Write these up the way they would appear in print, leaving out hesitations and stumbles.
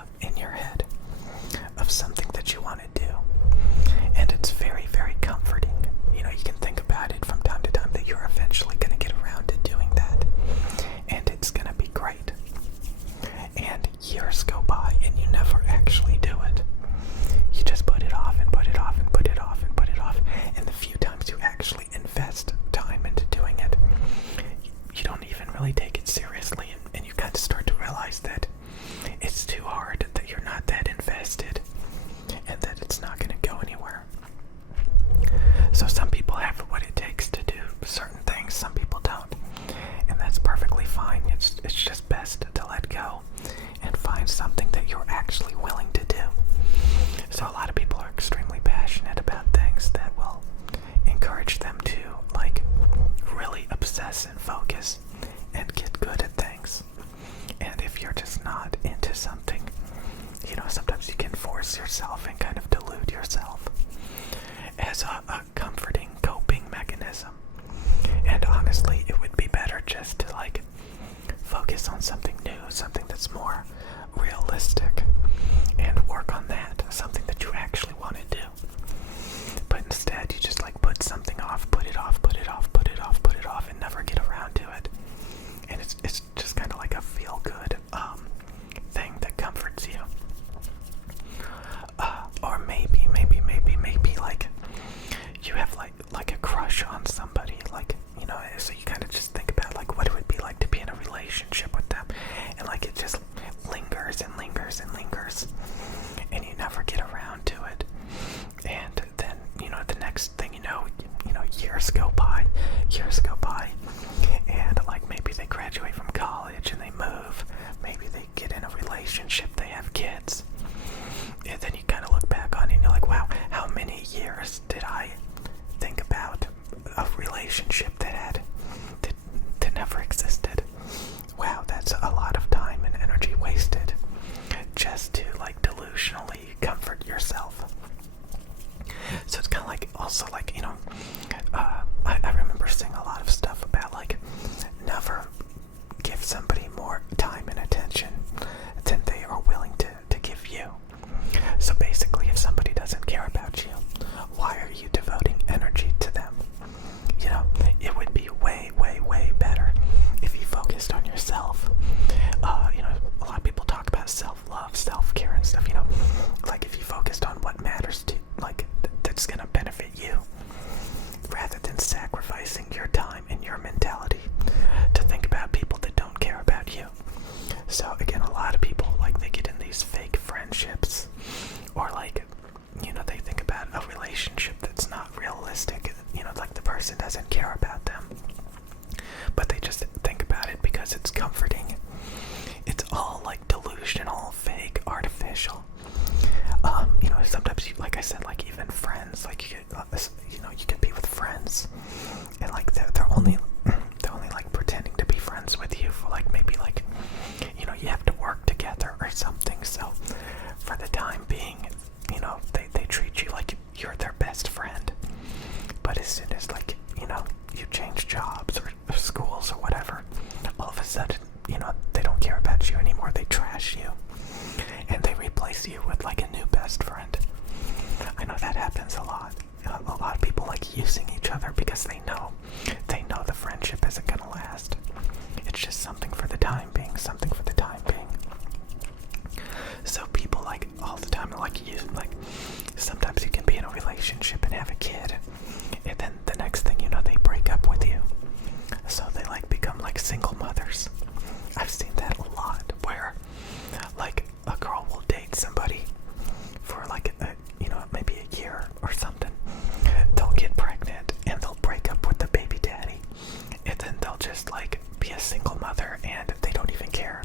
idea in your head of something that you want to do. And it's very, very comforting. You know, you can think about it from time to time that you're eventually going to get around to doing that. And it's going to be great. And years go by and you never actually do it. You just put it off and put it off and put it off and put it off. And the few times you actually invest time into doing it, you don't even really take it seriously. And you kind of start to realize that it's too hard, that you're not that invested, and that it's not going to go anywhere. So some people have what it takes to do certain things, some people don't. And that's perfectly fine. It's just best to let go and find something that you're actually willing to do. So a lot of people are extremely passionate about things that will encourage them to like really obsess and focus and get good at things. And if you're just not into something, you know, sometimes you can force yourself and kind of delude yourself as a comforting coping mechanism. And honestly, it would be better just to like focus on something new, something that's more realistic, and work on that, something that you actually want to do. But instead, you just like put something off, put it off, put it off, put it off, put it off, and never get around to it. And it's just kind of like a feel-good thing that comforts you. Or maybe like you have like a crush on somebody, like, you know, so you kind of just think about like what it would be like to be in a relationship with them, and like it just lingers and lingers and lingers, and you never get around to it. And then, you know, the next thing you know, years go by, and like maybe they graduate from college and they move, maybe they get in a relationship, they have kids, and then you kind of look back on it and you're like, wow, how many years did I think about a relationship that never existed? Wow, that's a lot of time and energy wasted just to like delusionally comfort yourself. So it's kind of like, also like, you know, I remember seeing a lot of stuff about like never give somebody more time and attention than they are willing to give you. So basically, if somebody doesn't care about you, why are you devoting energy to them? You know, it would be way, way, way better if you focused on yourself. You know, a lot of people talk about self-love, self-care and stuff, you know, like if you focused on what matters to, like, that's gonna benefit you, rather than sacrificing your time and your mentality to think about people that don't care about you. So again, a lot of people, like, they get in these fake friendships, or like, you know, they think about a relationship that's not realistic, you know, like the person doesn't care about them, but they just think about it because it's comforting. It's all like delusional, fake, artificial. You know, sometimes you, like I said, like even friends, like you get, you know, you can be with friends, and like they're only like pretending to be friends with you for like maybe like, you know, you have to work together or something. So for the time being, you know, they treat you like you're their best friend. But as soon as like, you know, you change jobs or schools or whatever, all of a sudden, you know, they don't care about you anymore. They trash you, and they replace you with like a new best friend. I know that happens a lot. A lot of people like using each other because they know the friendship isn't gonna last. It's just something for the time being, So people like all the time like use, like sometimes you can be in a relationship and have a kid, and then the next thing you know they break up with you. So they like become like single mothers. I've seen that a lot, where like a girl will date somebody for like you know, maybe a year or something. They'll get pregnant and they'll break up with the baby daddy, and then they'll just like be a single mother, and they don't even care.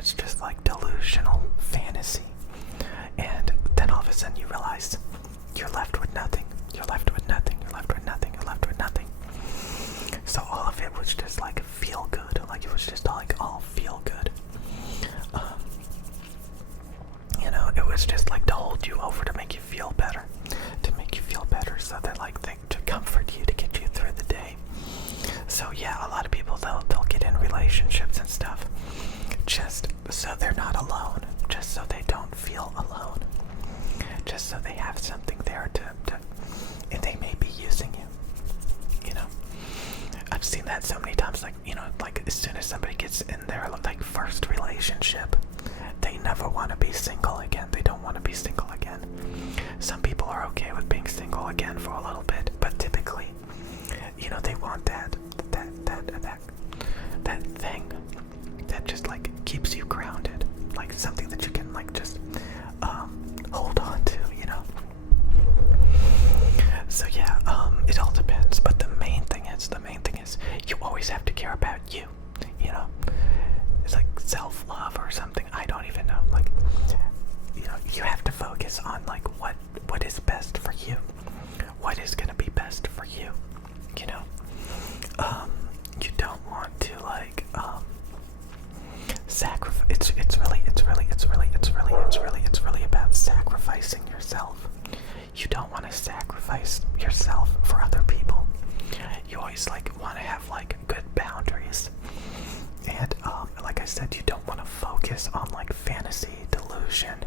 it's just like delusional fantasy. And then all of a sudden you realize you're left with nothing. You're left with nothing. You're left with nothing. You're left with nothing. So all of it was just like feel good. Like it was just all feel good. It was just like to hold you over, to make you feel better. To make you feel better, so that to comfort you, to get you through the day. So yeah, a lot of people, they'll get in relationships and stuff just so they're not alone, just so they don't feel alone, just so they have something there to and they may be using you. I've seen that so many times, like as soon as somebody gets in their first relationship, they never want to be single again. They don't want to be single again. Some people are okay with being single again for a little bit, but typically, they want that thing that just keeps you grounded, like something that you can just hold on to. So yeah, it all depends. But the main thing is you always have to care about you. It's like self-love or something. I don't even know. You have to focus on what is best for you. What is gonna be best for you. You don't want to sacrifice. It's really about sacrificing yourself. You don't want to sacrifice yourself for other people. You always want to have good boundaries. And like I said, you don't want to focus on fantasy, delusion,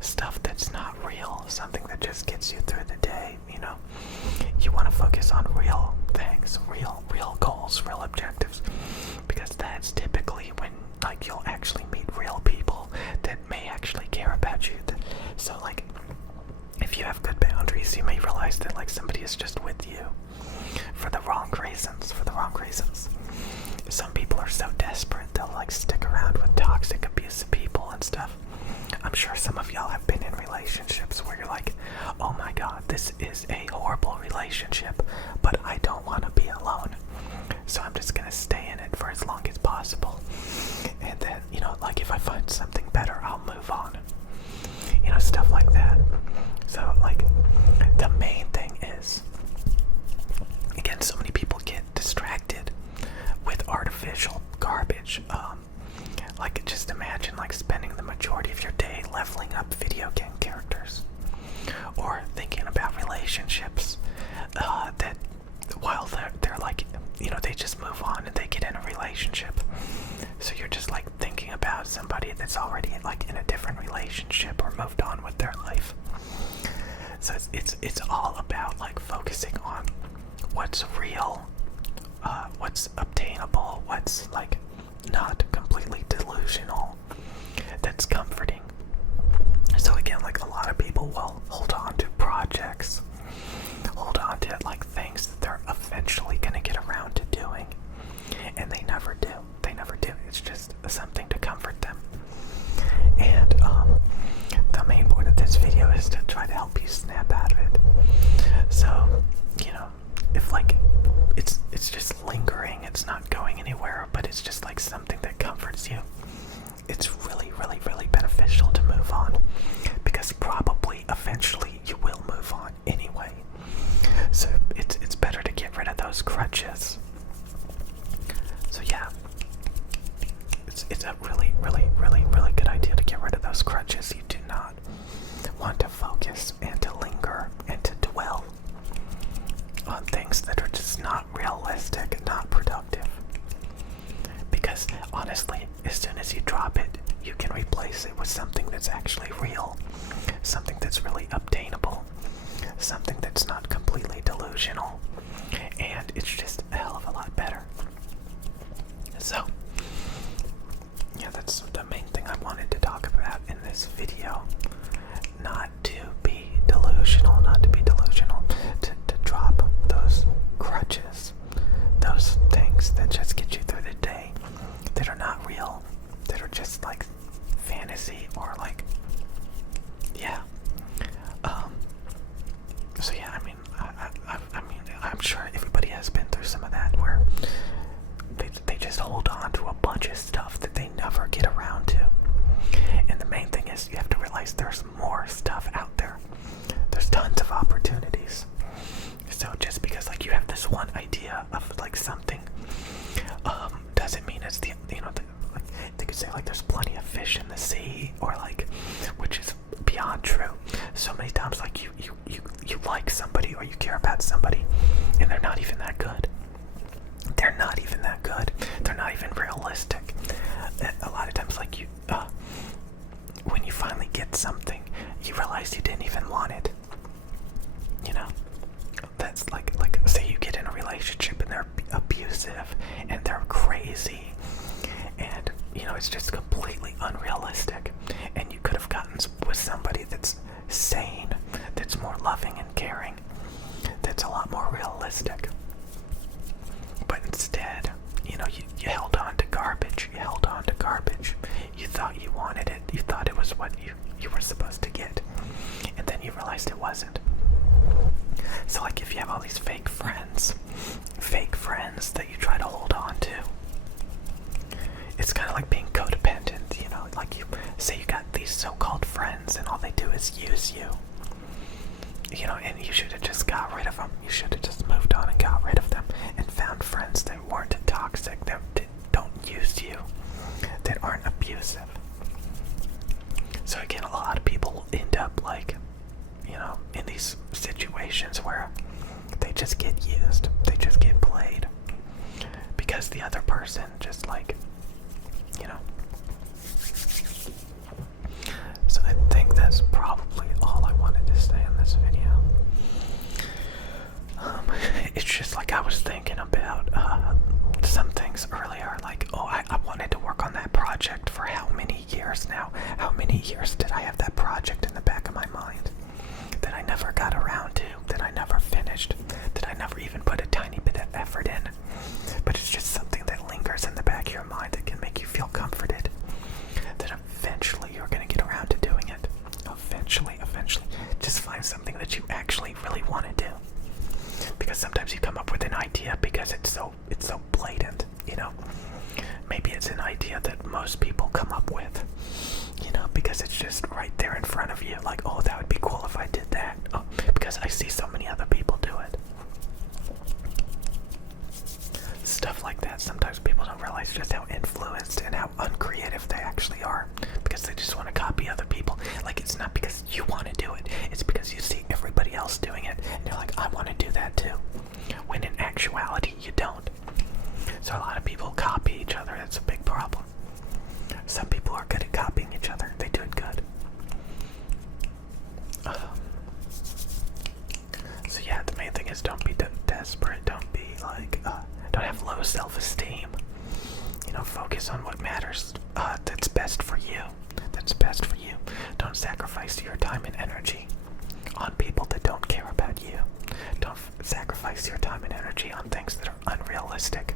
stuff that's not real, something that just gets you through the day. You want to focus on real things, real goals, real objectives, because that's typically when you'll actually meet real people that may actually care about you. So if you have good boundaries, you may realize that somebody is just with you for the wrong reasons. Some people are so desperate they'll stick around with toxic, abusive people and stuff. I'm sure some of y'all have been in relationships where you're like, oh my god, this is a horrible relationship, but I don't want to be alone, so I'm just gonna stay in it for as long as possible, and then if I find something better, I'll move on. Stuff like that. So the main thing is, again, so many people get distracted with artificial garbage. Just imagine spending the majority of your day leveling up video game characters, or thinking about relationships that while they're they just move on and they get in a relationship. So you're just thinking about somebody that's already in a different relationship or moved on with their life. So it's all about focusing on what's real, what's obtainable, what's not completely delusional, that's comforting. So again, a lot of people will hold on to projects, hold on to things that they're eventually going to get around to doing, and they never do. It's just something to comfort them. And the main point of this video is to try to help you snap out of it. So if it's just lingering, it's not going anywhere, but it's just something that comforts you, it's really beneficial to move on, because probably eventually you will move on anyway. So it's better to get rid of those crutches. So yeah, it's a really good idea to get rid of those crutches. You do not want to focus and to linger and to dwell on things that are just not realistic and not productive. Because honestly, as soon as you drop it, you can replace it with something that's actually real, something that's really obtainable, something that's not completely delusional, and it's just a hell of a lot better. So yeah, that's the main thing I wanted to talk about in this video. Not to be delusional, to drop those crutches, those things that just get you through the day, that are not real, that are just fantasy, or yeah. So yeah, I mean, I'm sure everybody has been through some of that, where they just hold on to a bunch of stuff that they is you have to realize there's more stuff out there. There's tons of opportunities. So just because like you have this one idea of like something, doesn't mean it's the like, they could say like there's plenty of fish in the sea, or like, which is beyond true. So many times like you like somebody or you care about somebody and they're not even that good. They're not even that good. They're not even realistic. A lot of times like you when you finally get something, you realize you didn't even want it. You know? That's like say you get in a relationship and they're abusive and they're crazy and it's just completely unrealistic, and you could have gotten with somebody that's sane, that's more loving and caring, that's a lot more realistic. But instead, you held on to garbage. You held on to garbage. You thought you wanted it. You thought it was what you were supposed to get, and then you realized it wasn't. So like if you have all these fake friends that you try to hold on to, it's kind of like being codependent, like you say you got these so-called friends and all they do is use you, and you should have just got rid of them. You should have just moved on and got rid of them and found friends that weren't toxic, that don't use you, that aren't abusive. So again, a lot of people end up like, in these situations where they just get used, they just get played, because the other person just like, So I think that's probably all I wanted to say in this video. It's just like I was thinking about some things earlier, like, I wanted to work on that project for how many years now? How many years did I have that project in the back of my mind that I never got around to, that I never finished, that I never even put a tiny bit of effort in? But it's just something that lingers in the back of your mind that can make you feel comforted, that eventually you're going to get around to doing it. Eventually. Just find something that you actually really want to do. Because sometimes you come up with an idea because it's so blatant, Maybe it's an idea that most people come up with, because it's just right there in front of you. Like, oh, that would be cool if I did that. Oh, because I see so many other people do it. Stuff like that. Sometimes people don't realize just how influenced and how uncreative they actually are, because they just want to copy other people. Like, it's not because you want to do it, it's because you see everybody else doing it and you're like, I want to do that too, when in actuality you don't. So a lot of people copy each other. That's a big problem. Some people are good at copying each other. They do it good. So yeah, the main thing is don't be desperate. Don't be like, don't have low self-esteem. Focus on what matters. That's best for you. That's best for you. Don't sacrifice your time and energy on people that don't care about you. Don't sacrifice your time and energy on things that are unrealistic.